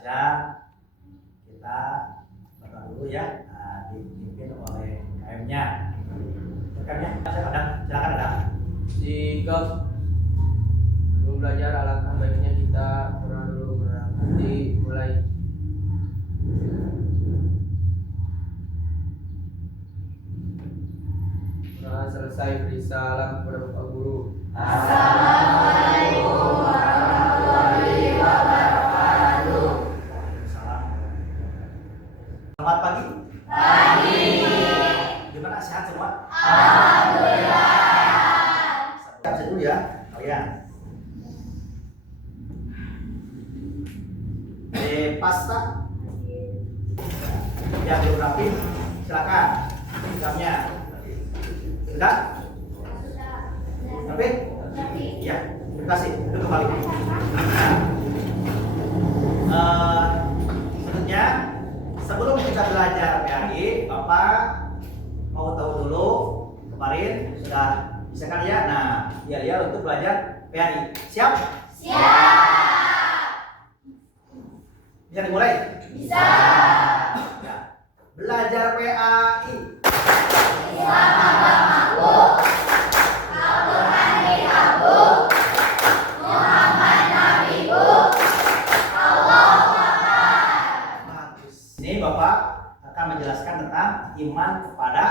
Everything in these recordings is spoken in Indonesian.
belajar, kita berdoa dulu ya. Dipimpin oleh KM-nya. KM-nya, silakan ada. Sikap sebelum belajar, alangkah baiknya kita berdoa dulu. Mulai. Setelah selesai beri salam kepada Bapak Guru. Assalamualaikum warahmatullahi wabarakatuh. Waalaikumsalam. Selamat pagi. Pagi. Gimana, sehat semua? Alhamdulillah. Siap dulu ya kalian. Pasta yang belum rapi, silakan. Sikapnya sudah? Rapi? Iya, terima kasih. Itu kembali. Selanjutnya, sebelum kita belajar PAI, Bapak mau tahu dulu kemarin sudah bisa kan ya? Nah, dia untuk belajar PAI. Siap? Siap. Bisa dimulai? Bisa. Ya. Belajar PAI. Islam agamaku, Al-Quran kitabku, Muhammad nabiku, Allahu Akbar. Bagus. Ini Bapak akan menjelaskan tentang iman kepada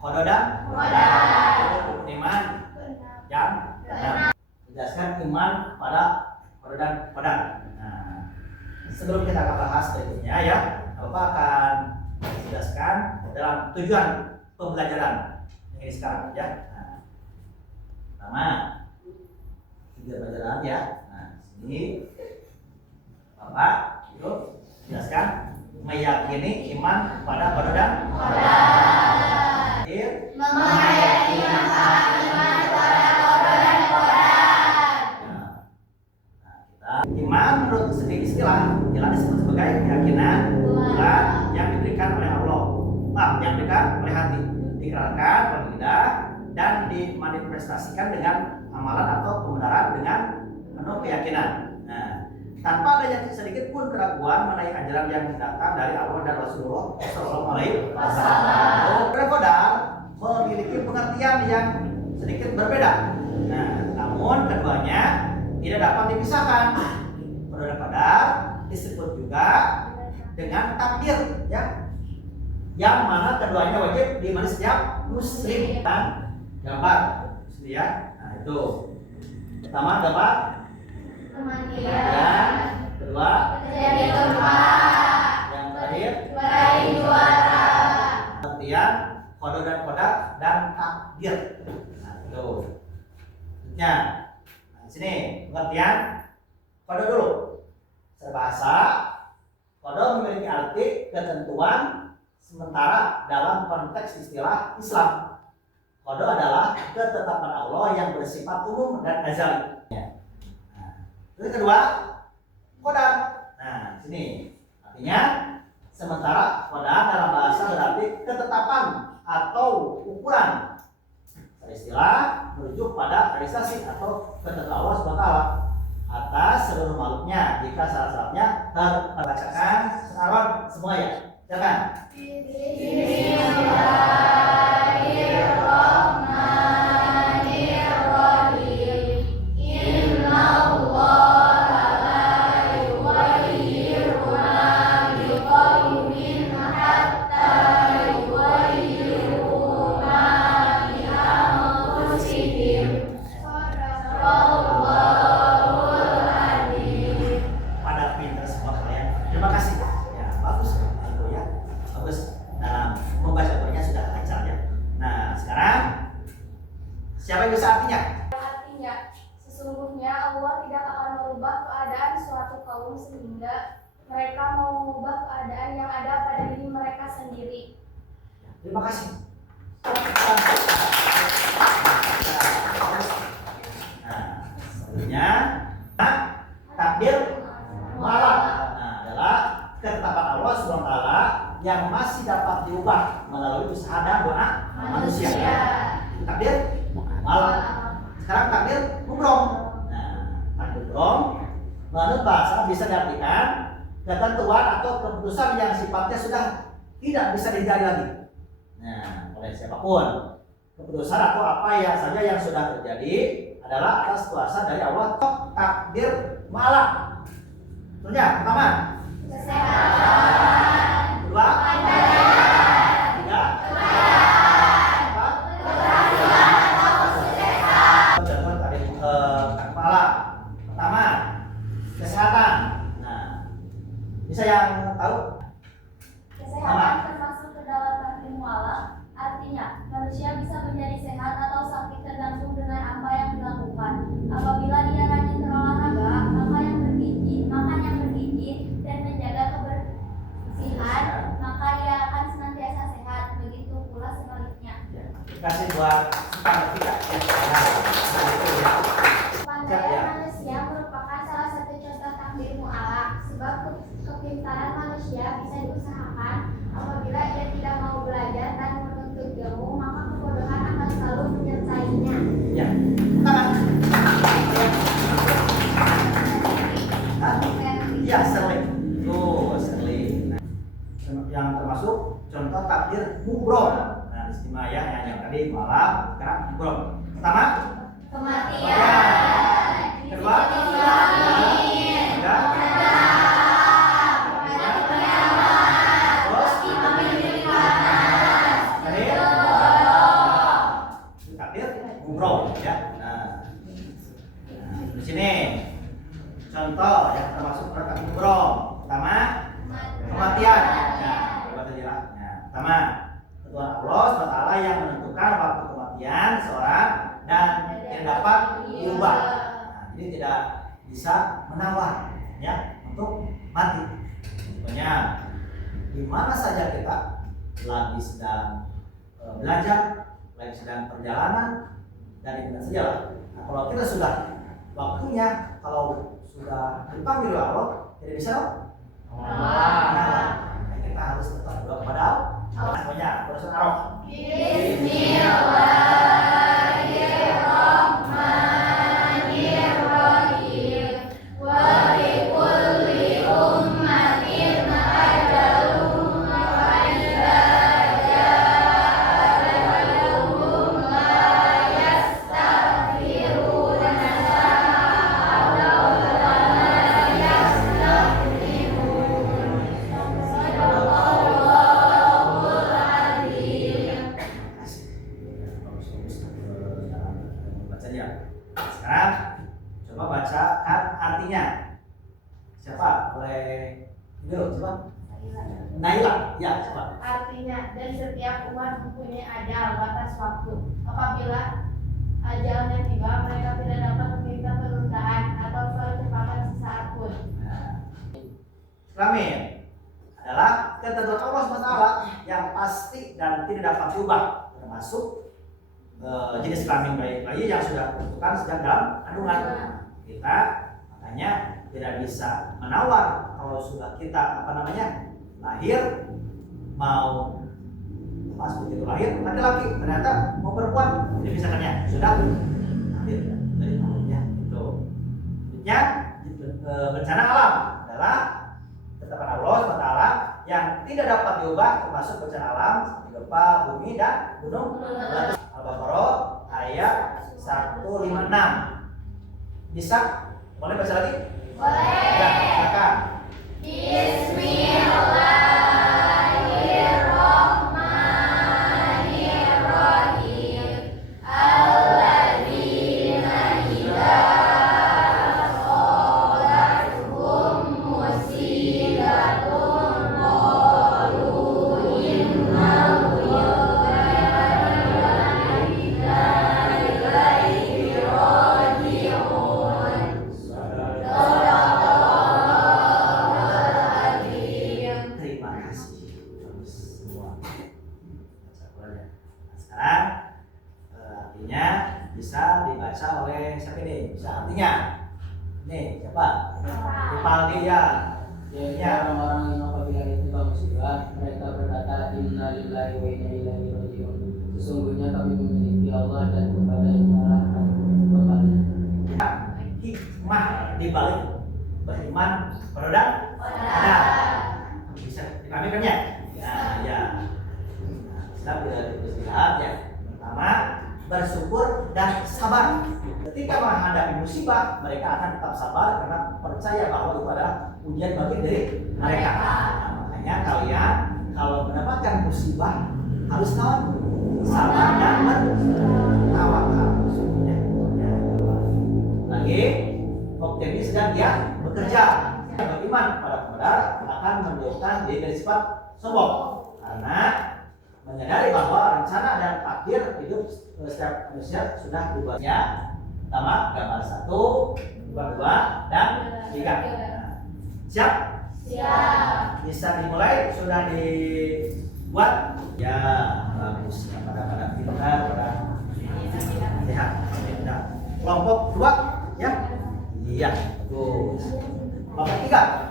qada dan Qadar. iman yang benar. Menjelaskan iman kepada qada dan qadar. Nah, sebelum kita akan bahas berikutnya ya, Bapak akan menjelaskan dalam tujuan pembelajaran yang ini sekarang ya. Nah, pertama tujuan pembelajaran ya. Nah, sini Bapak yuk jelaskan meyakini iman kepada qada dan Qadar. Meyakini iman kepada Qadar dan Qadar. Iman menurut segi istilah disebut sebagai keyakinan Tuhan yang diberikan oleh Allah, yang diberikan oleh hati, dikerjakan oleh lidah dan dimanifestasikan dengan amalan atau kebenaran dengan penuh keyakinan. Nah, tanpa adanya sedikit pun keraguan mengenai ajaran yang datang dari Allah dan Rasulullah Shallallahu Alaihi Wasallam. Qadar memiliki pengertian yang sedikit berbeda. Nah, namun keduanya tidak dapat dipisahkan. Qadar disebut juga dengan takdir ya, yang mana keduanya wajib dimiliki setiap muslim. Dan gambar ya. Nah, itu pertama gambar Kemudian kedua jadi tempat yang terakhir meraih juara. pengertian qada dan qadar dan takdir. Nah, itu selanjutnya. Nah, di sini pengertian qada dulu. Bahasa qada memiliki arti ketentuan sementara dalam konteks istilah Islam. Qada adalah ketetapan Allah yang bersifat umum dan azali. Nah, yang kedua qadar. Nah, sini artinya sementara qadar dalam bahasa berarti ketetapan atau ukuran. Istilah merujuk pada realisasi atau ketentuan Allah SWT atas seluruh makhluknya jika syarat-syaratnya terbacakan sekarang semua ya. Silakan. Bismillahirrahmanirrahim. Innallaha la yughayyiru ma biqaumin hatta yughayyiru ma bi anfusihim. Pada pinter semua kalian. Terima kasih. Ya, bagus Ibu ya. Bagus. Dalam membaca Qurannya sudah lancar ya. Nah, sekarang siapa yang bisa artinya? Artinya, sesungguhnya Allah tidak akan merubah keadaan suatu kaum sehingga mereka mau mengubah keadaan yang ada pada diri mereka sendiri. Terima kasih. Nah, selanjutnya takdir malam. Nah, adalah ketetapan Allah SWT yang masih dapat diubah melalui usaha dan doa manusia. Takdir malam. Sekarang takdir umroh. Nah, takdir umroh Menurut bahasa bisa diartikan ketentuan atau keputusan yang sifatnya sudah tidak bisa dihindari lagi. Nah, oleh siapapun, keputusan atau apa yang saja yang sudah terjadi adalah atas kuasa dari Allah, takdir mu'allaq. Contohnya pertama, Kesehatan. kedua, tiga, empat, contoh tadi mu'allaq. Pertama, kesehatan. Nah, bisa yang tahu? Kesehatan termasuk ke dalam takdir mu'allaq. Artinya, manusia bisa menjadi sehat atau sakit tergantung dengan apa yang dilakukan. Apabila dia rajin berolahraga, makan yang bergizi dan menjaga kebersihan, maka dia akan senantiasa sehat. Begitu pula sebaliknya. Kasih buat standar tidak ya. Kepandaian manusia merupakan salah satu contoh takdir mu'allaq, sebab kepintaran manusia bisa diusahakan. Apabila ia tidak mau belajar dan menuntut ilmu, maka kebodohan akan selalu menyertainya. Ya. Tangan. Hah? Ya, seling. Tuh, seling. Nah, yang termasuk contoh takdir mubrom. Nah, istimewa ya yang tadi malam, sekarang mubrom. Pertama, Kematian. kedua, tiga, terus takdir mubrom ya. Nah, di sini contoh yang termasuk takdir mubrom. Pertama, kematian. Ya, coba saja. Ya, pertama, ketentuan Allah SWT yang menentukan waktu kematian seorang dan tidak dapat diubah. Nah, jadi tidak bisa menawar ya untuk mati. Contohnya, di mana saja kita lagi sedang belajar, lagi sedang perjalanan, dan di mana saja lah. Nah, kalau kita sudah waktunya, kalau sudah dipanggil oleh Allah, tidak bisa menawar. Nah, kita harus tetap berdoa kepada Allah. Semuanya, berusaha Araf. Bismillahirrahmanirrahim. Wa likulli ummatin ajalun wa idza jaa ajaluhum la yastaghfiruna sa'atan wa la yastaqdimun. Sadaqallahul azim. Bacanya. Sekarang coba bacakan artinya. Siapa? Oleh itu coba. Naila. Ya, coba. Artinya, dan setiap umat mempunyai ajal batas waktu. Apabila ajalnya tiba, mereka tidak dapat meminta penundaan atau percepatan sesaat pun. Nah, kelamin adalah ketentuan Allah SWT yang pasti dan tidak dapat diubah, termasuk jenis kelamin bayi yang sudah ditentukan sedang dalam kandungan. Kita makanya tidak bisa menawar kalau sudah kita lahir, mau pas begitu lahir ada laki ternyata mau perempuan, jadi misalkannya sudah lahir dari mulutnya itu. Selanjutnya bencana alam adalah ketetapan Allah SWT yang tidak dapat diubah, termasuk bencana alam seperti gempa, bumi dan gunung meletus. Al-Baqarah ayat 156. Bisa? Boleh baca lagi? Boleh. Ya, silakan. Bismillahirrahmanirrahim. Alladzina idza asabatuhum musibatun qalu inna lillahi wa inna ilaihi raji'un. Terima kasih terus semua. Nah, sekarang artinya bisa dibaca oleh siapa ini? Bisa artinya? Nih, siapa? Ripaldi ya. Yaitu Ya. orang-orang yang apabila ditimpa musibah, mereka berkata Inna lillahi wa inna ilaihi raji'un. Sesungguhnya kami memiliki Allah dan kepada yang arah kembali. Hikmah di balik beriman dan kodar. Bisa dipahami kan ya? Ya. Islam tidak dilihat ya. Pertama, bersyukur dan sabar. Ketika menghadapi musibah, mereka akan tetap sabar karena percaya bahwa itu adalah ujian bagi diri mereka. Nah, makanya kalian kalau mendapatkan musibah harus sabar dan bertawakal. Lagi, optimis dan dia bekerja. Beriman pada kodar akan menjauhkan diri dari sifat sombong karena menyadari bahwa rencana dan takdir hidup setiap manusia sudah dibuatnya. Pertama, gambar 1, 2, dan 3. Siap? Siap. Bisa dimulai? Sudah dibuat? Ya, bagus. Pada pintar, pada sehat. Nah, kelompok 2, ya? Iya, bagus. Kelompok 3,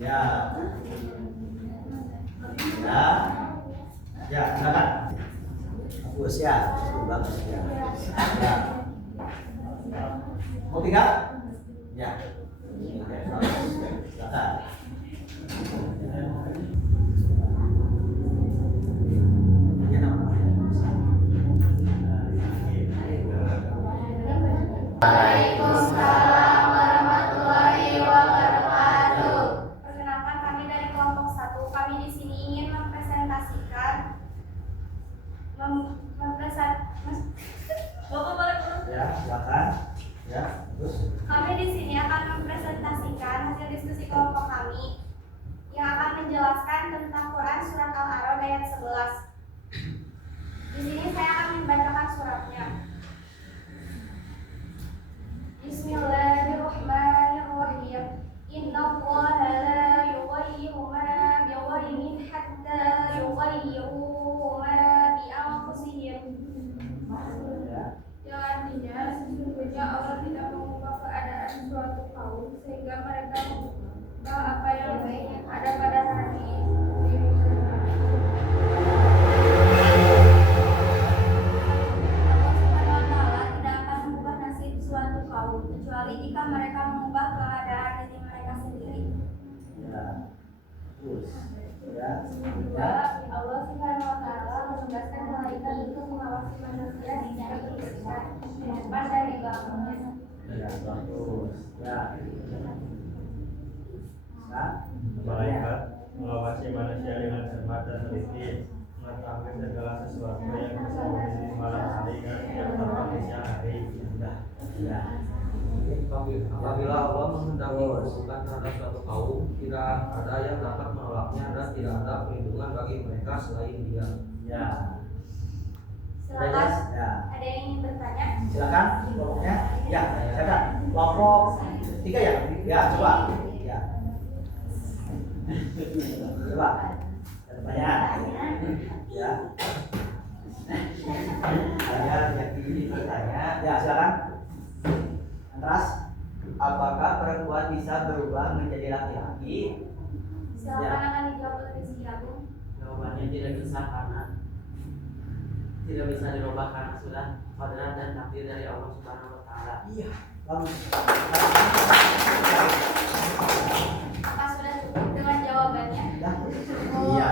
ya. Ya, silakan. Bagus ya, bagus ya. Ya. Mau 3? Ya. Oke, bagus. Silakan. Ya, Waalaikumsalam warahmatullahi wabarakatuh. Perkenalkan, kami dari kelompok 1. Kami di sini ingin mempresentasikan Ya, silakan. Ya, terus. Kami di sini akan mempresentasikan hasil diskusi kelompok kami yang akan menjelaskan tentang Quran surat Al-A'raf ayat 11. Di sini saya akan membacakan suratnya. Bismillahirrahmanirrahim. Innallaha la yughayyiru ma biqaumin hatta yughayyiru ma bi anfusihim. Yang artinya sesungguhnya Allah tidak mengubah keadaan suatu kaum sehingga mereka mengubah apa yang ada pada hati diri mereka. Allah Subhanahu wa Ta'ala tidak akan mengubah nasib suatu kaum kecuali jika mereka mengubah keadaan diri mereka sendiri. Ya. Terus. Ya. Kedua, Allah Subhanahu wa Ta'ala menugaskan malaikat untuk mengawasi manusia di dalam kehidupan di depan dan di belakangnya. Ya, bagus. Ya. Malaikat mengawasi manusia dengan cermat dan teliti, mengetahui segala sesuatu yang tersembunyi di malam hari dan yang tampak di siang hari. Ya. Apabila Allah menghendaki keburukan terhadap suatu kaum, tidak ada yang dapat menolaknya dan tidak ada perlindungan bagi mereka selain Dia. Ya. Silakan. Ya. Ada yang ingin bertanya? Silakan kelompoknya. Ya, silakan. Kelompok 3 ya? Ya, coba. Ya. Coba. Ada pertanyaan? Ya. Saya yakini bertanya. Ya, silakan. Antras, apakah perempuan bisa berubah menjadi laki-laki? Silakan akan dijawab oleh Rizky Agung. Jawabannya tidak bisa karena tidak bisa dirubah karena sudah kodrat dan takdir dari Allah Subhanahu wa Ta'ala. Iya, bagus. Apa sudah cukup dengan jawabannya? Ya. Iya.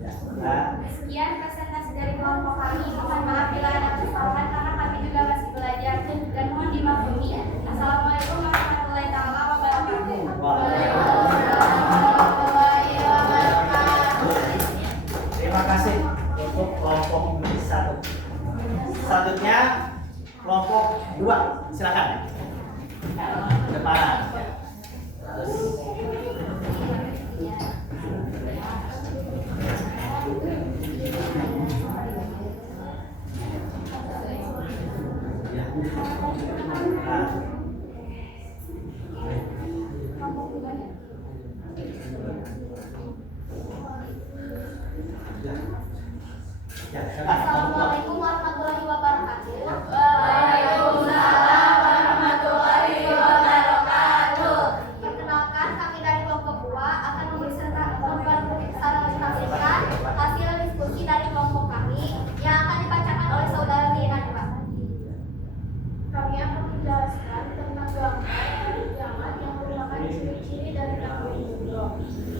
Ya. Nah, Sekian presentasi dari kelompok kami. Mohon maaf bila ada kesalahan karena kami juga masih belajar dan mohon dimaklumi. Assalamualaikum warahmatullahi taala wabarakatuh. Warahmatullahi wabarakatuh. terima kasih untuk kelompok 1. Selanjutnya kelompok 2, silakan. Depan. Terus. Nah,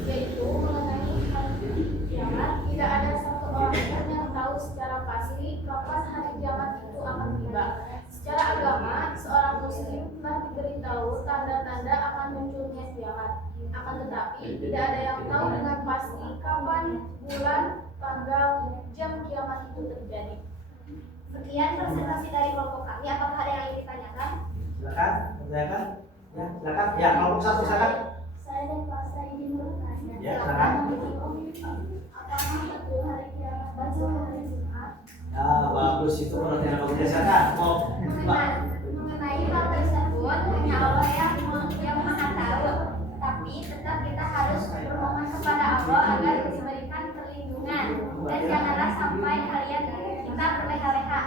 yaitu mengenai hari kiamat. Tidak ada satu orang pun yang tahu secara pasti kapan hari kiamat itu akan tiba. Secara agama, seorang muslim telah diberitahu tanda-tanda akan munculnya kiamat. Akan tetapi, tidak ada yang tahu dengan pasti kapan, bulan, tanggal, jam kiamat itu terjadi. Sekian presentasi dari kelompok kami. Apakah ada yang ingin ditanyakan? Silakan, pertanyakan. Ya, silakan. Ya, kelompok 1 silakan. Saya dan Pak saya izin bertanya. Ya, silakan. Apakah betul hari kiamat baca hari Jumat? Ya, bagus itu pertanyaan bagusnya. Silakan. Mau Mengenai hal tersebut hanya Allah yang maha tahu. Tapi tetap kita harus bermohon kepada Allah agar diberikan perlindungan dan janganlah sampai kalian kita berleha-leha.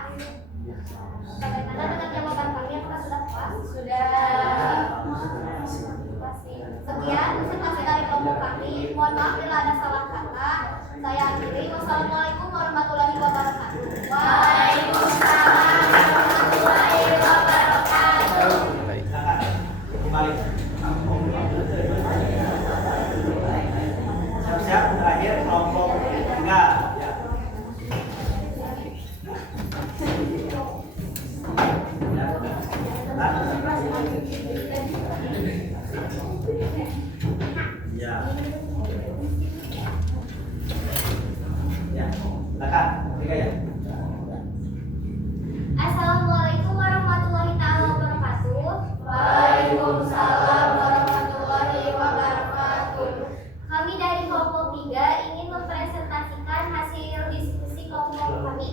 Bagaimana dengan jawaban kami? Apakah sudah pas? Sudah. Pasti. Sekian presentasi dari kelompok kami. Mohon maaf bila ada salah kata. Saya akhiri. Wassalamualaikum warahmatullahi wabarakatuh. Waalaikumsalam warahmatullahi wabarakatuh. silakan. Kembali. Siap-siap terakhir kelompok 3. Ya. Ya. Ya. Silakan. 3 ya. Assalamualaikum warahmatullahi wabarakatuh. Waalaikumsalam warahmatullahi wabarakatuh. Kami dari kelompok 3 ingin mempresentasikan hasil diskusi kelompok kami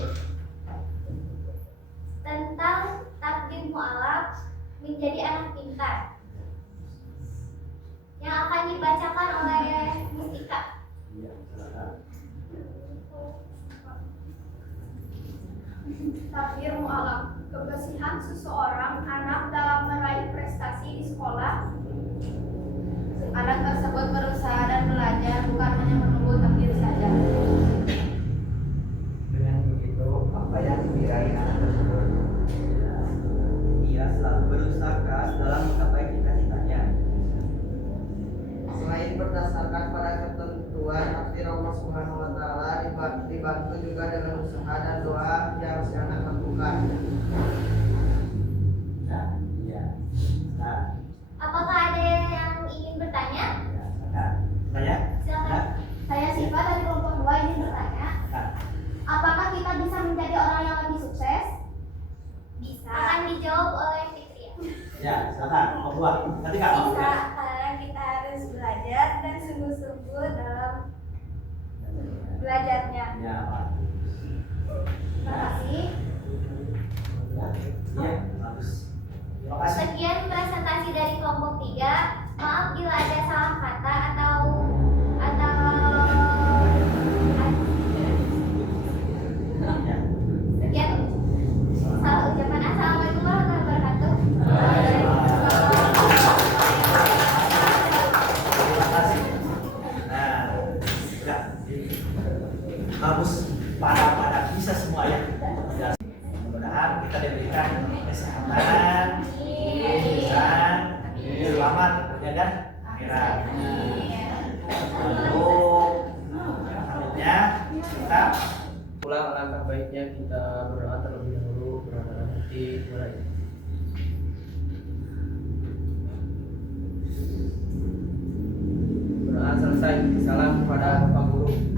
tentang takdir mu'alaf menjadi anak pintar yang akan dibacakan oleh Mustika. Iya, silakan. Takdir mu'alaf, kebersihan seseorang anak dalam meraih prestasi di sekolah. Anak tersebut berusaha dan belajar bukan hanya menunggu takdir saja. Dengan begitu, apa yang diraih anak tersebut? Ia selalu berusaha keras dalam mencapai cita-citanya. Selain berdasarkan pada ketentuan takdir Allah Subhanahu wa taala, dibantu juga dengan usaha dan doa yang si anak lakukan. Nah, iya. Nah, Apakah ada yang ingin bertanya? ya, silakan. Tanya. Silakan. Saya Siva dari kelompok 2 ingin bertanya. Nah, Apakah kita bisa menjadi orang yang lebih sukses? Bisa. Akan dijawab oleh Fitria. ya, silakan. Kelompok 2. Nanti Kak, mau Bisa, ya. karena kita harus belajar dan sungguh-sungguh dalam belajarnya. Ya, Pak. Terima kasih. Ya, iya, bagus. Terima kasih. Sekian presentasi dari kelompok 3. Maaf bila ada salah kata atau Ya. sekian salah ucapan. Assalamualaikum warahmatullahi wabarakatuh. Terima kasih. Nah, ya. Bagus. Pada bisa semua ya. Ya. Mudah-mudahan kita diberikan kesehatan, lisan, selamat dunia dan akhirat. Lalu selanjutnya kita Pulang alangkah baiknya kita berdoa terlebih dahulu berharap hati mulai. Berdoa selesai, salam kepada Bapak Guru.